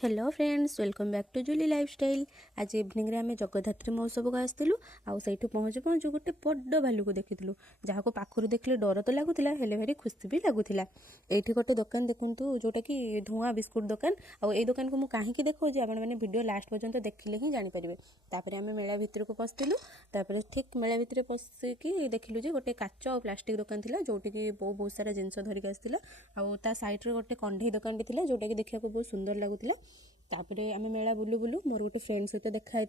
Hello friends, welcome back to Julie lifestyle. आज evening रे आम जगद्धात्री महोत्सव को आसलु। आईठू पहुँचु पहुँचु गोटे बड़ भालू को देखी जहाँ को पाखर देखले डर तो लगुला भारी खुशी भी लगुला। ये गोटे दुकान देखूँ जोटा कि धुआं बिस्कुट दुकान। आई दुकान को मुझे कहीं देखा आपने वीडियो लास्ट पर्यंत देखिले ही जानीपर। तापर आम मेला भितर को पशिलु। ठीक मेला भितर पशिकी देखिलु गोटे काच और प्लास्टिक दुकान थी जोटि बहुत सारा जिनस धरिक आसा सैड्रे गोटे कंढे दुकान थी जोटा कि देखा बहुत सुंदर लगुला। तापरे आम मेला बुलू बुलू मोर गोटे फ्रेंड सहित देखाई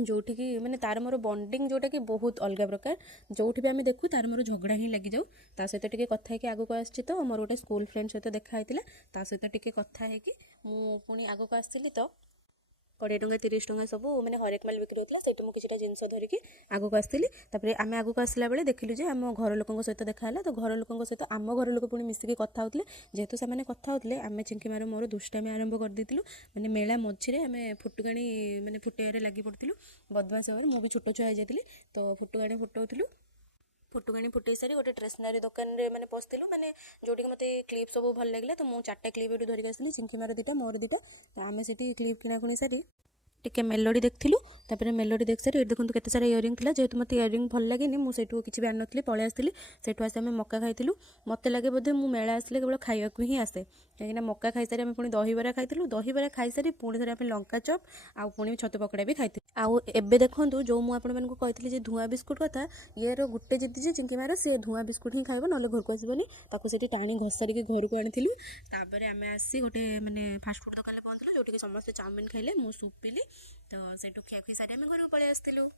जोटि कि माने तार मोर बॉन्डिंग जोटा कि बहुत अलग प्रकार। जो भी आम देखू तार मोर झगड़ा ही लगी जाऊ। ता सहित टिके कथा है आगक आसी तो मोर गोटे स्कूल फ्रेंड सहित देखाई ता सहित टिके कथा है मु पुणी आगक आसली तो 20 टंका 30 टंका सब मैंने हरेक माल बिक्री होता है। मुझे किसी जिनस धरिकी आगक आसली। आम आगक आसला बेले देखिलु जे आम घर लोकों सहित देखाला। तो घर लोकों सहित आम घर लोक पुणी मिसिकी कथा होते जेहेतु से कथा होते आम चिंकी मार मोर दुष्टामी आरंभ कर देलु। मैंने मेला मझे आम फुटुकाणी मैंने फुटेबारे लगी पड़ू बदमाश भाव में। छोट छुआ जाती तो फुटुकाणी फुटाऊलु। फुटुकाणी फुटे सारी गोटे स्टेसनारी दुकान रे मैंने पशिलु मैंने जोटी कि मते क्लिप सब भल लगे तो मुझे 4टा क्लिप ये धरिक आसली। चिंकी मार 2टा मोर 2टा। आम से क्लिप किणाकुणी सारी टिके मेलोडी देखलु। तापर मेलोडी देख सारी देखो केते सारा इयरिंग था जेहेतु मत इयरिंग भल लगे मुझे किसी भी आनी नी पलि आसती। सेठू आस मक्का खाइलु। मत लगे बोधे मु मेला आसले केवल खाइबा ही आसे कहीं मक्का खाई सारी पुणी दहीबरा खाइलु। दहीबरा खाई सारी पुणी थे लंका चप आउ पुणी छतु पकड़ा भी खाई। आउ एबे देखंतु जो मु आपण मानकु कहितली जे धुआं बिस्कुट कथा येर गुटे जिद्दी जे चिंकी मार से धुआं बिस्कुट ही खाइबो नले घर को आसबनी। ताको सेठी टाणी घसारिक घर को आनिथिलु। तापर आम आसी गोटे माने फास्ट फूड दुकान पहुँचलु जोटि समस्त चाउमिन खाइले मु सूप पीली। तो सेठू खिया खुई सारी आम घर को पलि आसलु।